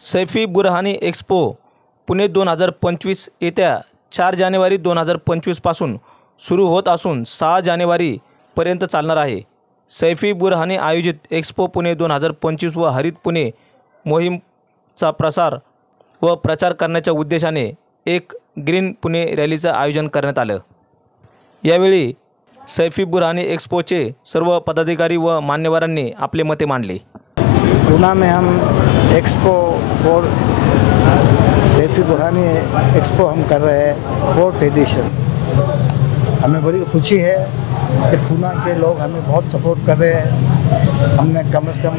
Saifi Burhani expo Pune 2025 येत्या 4 जानेवारी 2025 पासून सुरू होत असून 6 जानेवारीपर्यंत चालणार आहे। सैफी बुरहानी आयोजित एक्स्पो पुणे 2025 व हरित पुणे मोहीमचा प्रसार व प्रचार करण्याच्या उद्देशाने एक ग्रीन पुणे रॅलीचं आयोजन करण्यात आलं। यावेळी सैफी बुरहानी एक्स्पोचे सर्व पदाधिकारी व मान्यवरांनी आपले मते मांडले। पूना में हम expo for Saifee Burhani expo हम कर रहे हैं 4th एडिशन। हमें बड़ी खुशी है कि पूना के लोग हमें बहुत सपोर्ट कर रहे हैं। हमने कम से कम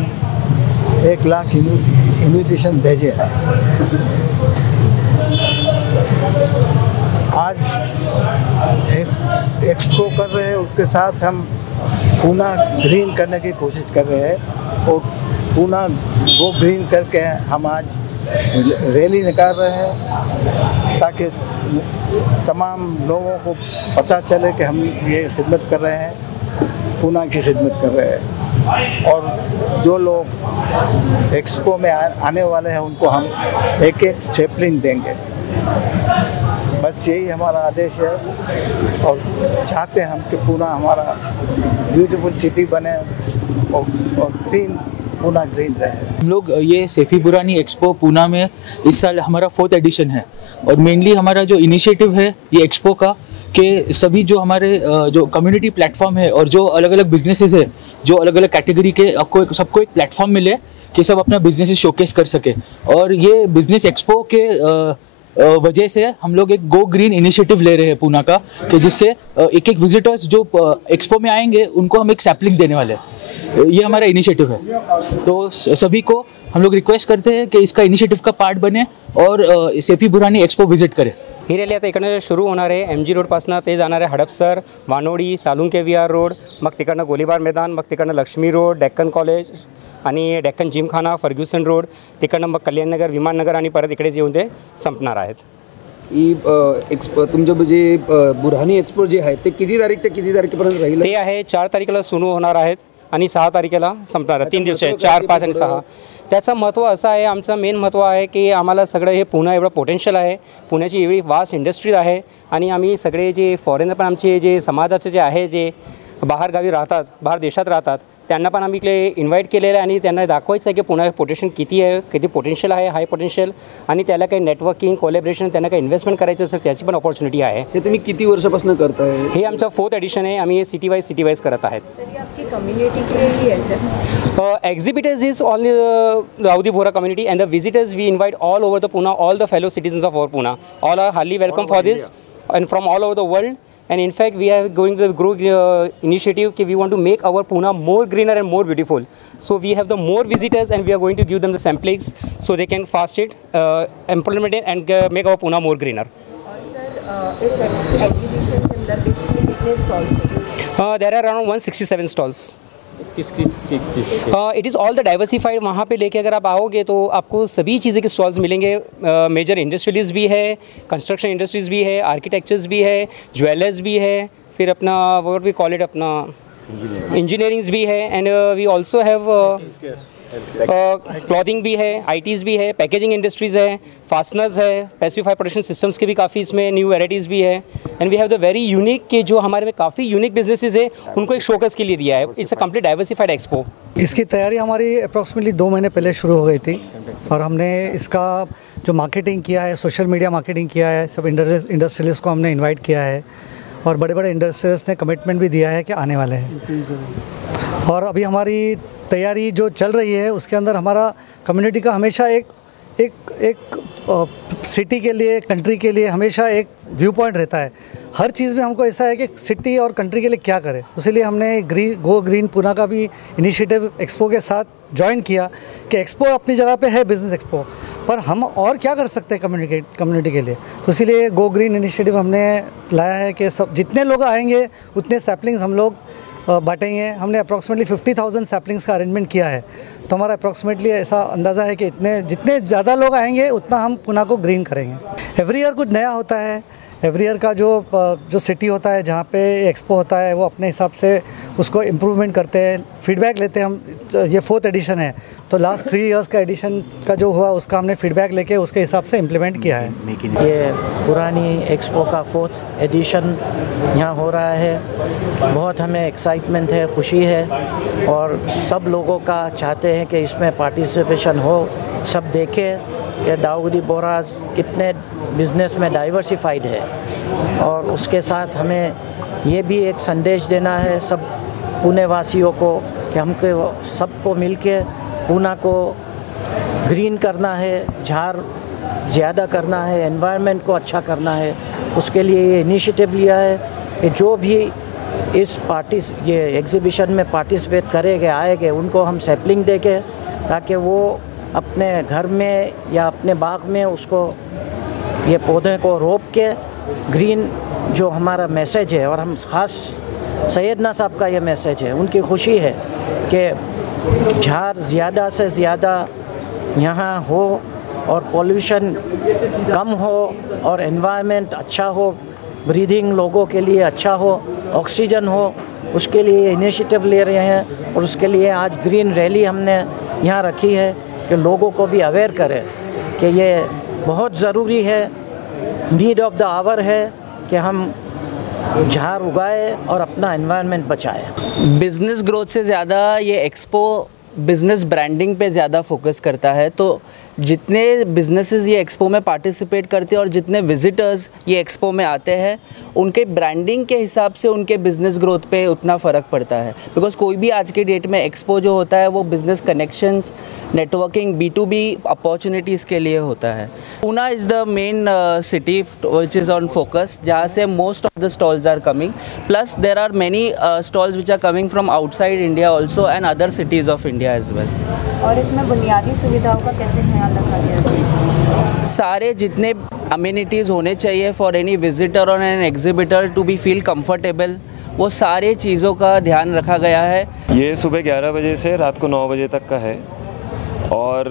1 लाख इन्विटेशन भेजे हैं। आज एक्सपो कर रहे हैं, उसके साथ हम पूना ग्रीन करने की कोशिश कर रहे हैं और पूना गो ग्रीन करके हम आज रैली निकाल रहे हैं ताकि तमाम लोगों को पता चले कि हम ये खिदमत कर रहे हैं, पूना की खिदमत कर रहे हैं। और जो लोग एक्सपो में आने वाले हैं उनको हम एक सैपलिंग देंगे। बस यही हमारा आदेश है और चाहते हैं हम कि पूना हमारा ब्यूटीफुल सिटी बने और ग्रीन पूना ग्रीन रहे। हम लोग ये सैफी बुरहानी एक्सपो पूना में इस साल हमारा 4th एडिशन है और मेनली हमारा जो इनिशिएटिव है ये एक्सपो का कि सभी जो हमारे जो कम्युनिटी प्लेटफॉर्म है और जो अलग अलग बिजनेसेस है, जो अलग अलग कैटेगरी के सबको एक प्लेटफॉर्म मिले कि सब अपना बिजनेस शोकेस कर सके। और ये बिजनेस एक्सपो के वजह से हम लोग एक गो ग्रीन इनिशिएटिव ले रहे हैं पूना का कि जिससे एक विजिटर्स जो एक्सपो में आएंगे उनको हम एक सैपलिंग देने वाले हैं। ये हमारा इनिशिएटिव है। तो सभी को हम लोग रिक्वेस्ट करते हैं कि इसका इनिशिएटिव का पार्ट बने और सैफी बुरहानी एक्सपो विजिट करें। ही रॅली आता इकडनं सुरू होणार आहे। MG रोडपासून ते जाणार आहे हडपसर, वानोडी, सालुंके KVR रोड, मग तिकडनं गोलीबार मैदान, मग तिकडनं लक्ष्मी रोड, डेक्कन कॉलेज आणि डेक्कन जिमखाना, फर्ग्युसन रोड, तिकडनं मग कल्याणनगर, विमाननगर आणि परत इकडेच येऊन ते संपणार आहेत। ही एक्सपो तुमचं जे बुरहानी एक्सपो जे आहे ते किती तारीख ते किती तारखेपर्यंत राहील? ते आहे 4 तारखेला सुरू होणार आहेत आणि 6 तारखेला संपणार आहे। 3 दिवस आहे, 4, 5 आणि 6। त्याचं महत्त्व असं आहे, आमचं मेन महत्त्व आहे की आम्हाला सगळं हे पुणे एवढं पोटेन्शियल आहे, पुण्याची एवढी वास्ट इंडस्ट्री आहे आणि आम्ही सगळे जे फॉरेनर पण आमचे जे समाजाचे जे आहे जे बाहेरगावी राहतात, बाहेर देशात राहतात, त्यांना पण आम्ही इकडे इन्व्हाइट केलेलं आहे आणि त्यांना दाखवायचं आहे की पुणे पोटेन्शियल किती आहे, किती पोटेन्शियल आहे, हाय पोटेन्शियल आणि त्याला काही नेटवर्किंग, कोलॅबरेशन, त्यांना काही इन्व्हेस्टमेंट करायचं असेल त्याची पण अपॉर्च्युनिटी आहे। हे तुम्ही किती वर्षापासून करताय? हे आमचं 4th एडिशन आहे। आम्ही हे सिटी वाईज करत आहेत। आपकी कम्युनिटी के लिए ही है sir? Exhibitors is all the Audi Bora community and the visitors we invite all over the Pune, all the fellow citizens of our Pune. All are highly welcome for this and from all over the world. And in fact, we are going to the grow initiative that we want to make our Pune more greener and more beautiful. So we have the more visitors and we are going to give them the samplings so they can fast it, implement it and make our Pune more greener. और sir इस exhibition के अंदर basically कितने stalls हैं? There are around 167 stalls. किसकी चीज़? It is all the diversified. वहाँ पे लेके अगर आप आओगे तो आपको सभी चीज़ें के स्टॉल्स मिलेंगे। मेजर इंडस्ट्रियलीज भी है, कंस्ट्रक्शन इंडस्ट्रीज़ भी है, आर्किटेक्चर्स भी है, ज्वेलर्स भी है, फिर अपना व्हाट वी कॉल इट अपना इंजीनियरिंग्स भी है and we also have clothing भी है, ITs भी है, पैकेजिंग इंडस्ट्रीज़ है, फास्टनर्स है, पैसिव फायर प्रोटेक्शन सिस्टम्स के भी काफ़ी इसमें न्यू वेराइटीज़ भी है and we have the very unique के जो हमारे में काफ़ी यूनिक बिजनेसेस है उनको एक शोकेस के लिए दिया है। It's a complete diversified expo. इसकी तैयारी हमारी अप्रॉक्सीमेटली 2 महीने पहले शुरू हो गई थी और हमने इसका जो मार्केटिंग किया है, सोशल मीडिया मार्केटिंग किया है, सब इंडस्ट्रियलिस्ट को हमने इन्वाइट किया है और बड़े बड़े इंडस्ट्रियलिस्ट ने कमिटमेंट भी दिया है कि आने वाले हैं। और अभी हमारी तैयारी जो चल रही है उसके अंदर हमारा कम्युनिटी का हमेशा एक सिटी के लिए, कंट्री के लिए हमेशा एक व्यू पॉइंट रहता है। हर चीज़ में हमको ऐसा है कि सिटी और कंट्री के लिए क्या करें, इसीलिए हमने गो ग्रीन पूना का भी इनिशिएटिव एक्सपो के साथ ज्वाइन किया कि एक्सपो अपनी जगह पे है बिज़नेस एक्सपो, पर हम और क्या कर सकते हैं कम्युनिटी के लिए। तो इसीलिए गो ग्रीन इनिशिएटिव हमने लाया है कि सब जितने लोग आएंगे उतने सैपलिंग्स हम लोग बांटेंगे। हमने अप्रॉक्सीमेटली 50,000 सैपलिंग्स का अरेंजमेंट किया है। तो हमारा अप्रॉक्सीमेटली ऐसा अंदाज़ा है कि जितने ज़्यादा लोग आएंगे उतना हम पुणे को ग्रीन करेंगे। एवरी ईयर कुछ नया होता है। एवरी ईयर का जो सिटी होता है जहाँ पे एक्सपो होता है वो अपने हिसाब से उसको इम्प्रूवमेंट करते हैं, फीडबैक लेते हैं हम। ये 4th एडिशन है तो लास्ट 3 इयर्स का एडिशन का जो हुआ उसका हमने फीडबैक लेके उसके हिसाब से इम्प्लीमेंट किया है। ये पुरानी एक्सपो का 4th एडिशन यहाँ हो रहा है। बहुत हमें एक्साइटमेंट है, खुशी है और सब लोगों का चाहते हैं कि इसमें पार्टिसिपेशन हो, सब देखें कि दाऊदी बोरास कितने बिज़नेस में डाइवर्सिफाइड है। और उसके साथ हमें ये भी एक संदेश देना है सब पुणे वासियों को कि हमको सबको मिलके पूना को ग्रीन करना है, झाड़ ज़्यादा करना है, एनवायरनमेंट को अच्छा करना है। उसके लिए ये इनिशिएटिव लिया है कि जो भी इस ये एग्ज़िबिशन में पार्टिसिपेट करेंगे आएंगे उनको हम सैपलिंग देंगे ताकि वो अपने घर में या अपने बाग में उसको ये पौधे को रोप के ग्रीन जो हमारा मैसेज है, और हम ख़ास सैयदना साहब का ये मैसेज है, उनकी खुशी है कि झाड़ ज़्यादा से ज़्यादा यहाँ हो और पॉल्यूशन कम हो और एनवायरनमेंट अच्छा हो, ब्रीदिंग लोगों के लिए अच्छा हो, ऑक्सीजन हो। उसके लिए इनिशिएटिव ले रहे हैं और उसके लिए आज ग्रीन रैली हमने यहाँ रखी है कि लोगों को भी अवेयर करें कि ये बहुत ज़रूरी है, नीड ऑफ द आवर है कि हम झाड़ उगाए और अपना एनवायरनमेंट बचाए। बिज़नेस ग्रोथ से ज़्यादा ये एक्सपो बिज़नेस ब्रांडिंग पे ज़्यादा फोकस करता है। तो जितने बिजनेसेस ये एक्सपो में पार्टिसिपेट करते हैं और जितने विजिटर्स ये एक्सपो में आते हैं उनके ब्रांडिंग के हिसाब से उनके बिज़नेस ग्रोथ पे उतना फ़र्क पड़ता है। बिकॉज कोई भी आज के डेट में एक्सपो जो होता है वो business connections, networking, B2B opportunities के लिए होता है। Poona is the main city which is on focus, जहाँ से most of the stalls are coming, plus there are many stalls which are coming from outside India also and other cities of India as well. और इसमें बुनियादी सुविधाओं का कैसे ख्याल रखा गया? सारे जितने अम्यूनिटीज़ होने चाहिए फॉर एनी विजिटर और an exhibitor to be feel comfortable, वो सारे चीज़ों का ध्यान रखा गया है। ये सुबह 11 बजे से रात को 9 बजे तक का है और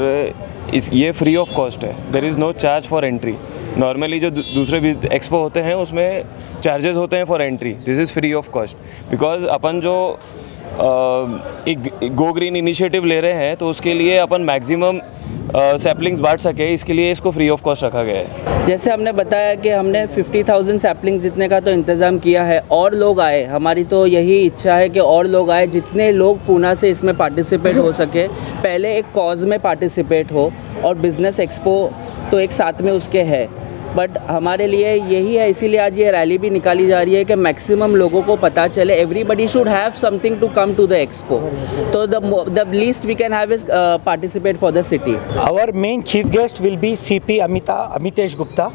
ये फ्री ऑफ कॉस्ट है। There is no charge for entry. Normally जो दूसरे एक्सपो होते हैं उसमें चार्जेस होते हैं for entry, this is free of cost. Because अपन जो एक गो ग्रीन इनिशिएटिव ले रहे हैं तो उसके लिए अपन मैक्सिमम सैपलिंग्स बांट सके, इसके लिए इसको फ्री ऑफ कॉस्ट रखा गया है। जैसे हमने बताया कि हमने 50,000 सैपलिंग जितने का तो इंतज़ाम किया है और लोग आए, हमारी तो यही इच्छा है कि और लोग आए, जितने लोग पूना से इसमें पार्टिसिपेट हो सके। पहले एक कॉज में पार्टिसिपेट हो और बिज़नेस एक्सपो तो एक साथ में उसके है, बट हमारे लिए यही है, इसीलिए आज ये रैली भी निकाली जा रही है कि मैक्सिमम लोगों को पता चले। Everybody should have something to come to the expo, तो the least we can have is participate for the city. Our main chief guest will be CP Amitesh Gupta,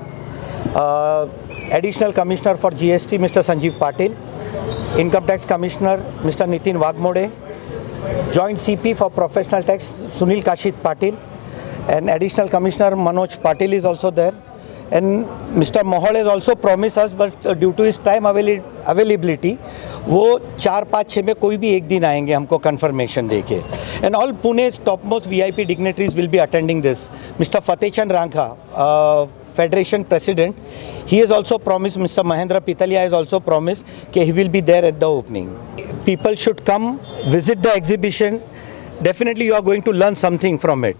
Additional Commissioner for GST Mr. Sanjeev Patil, Income Tax Commissioner Mr. Nitin Wagmode, Joint CP for Professional Tax Sunil Kashit Patil, and Additional Commissioner Manoj Patil is also there. And Mr. Mohol has also promised us, but due to his time availability, वो 4, 5, 6 में कोई भी एक दिन आएंगे हमको confirmation देके. And all Pune's topmost VIP dignitaries will be attending this. Mr. Fateh Chand Rankha, Federation President, he has also promised. Mr. Mahendra Pitalia has also promised that he will be there at the opening. People should come, visit the exhibition. Definitely you are going to learn something from it.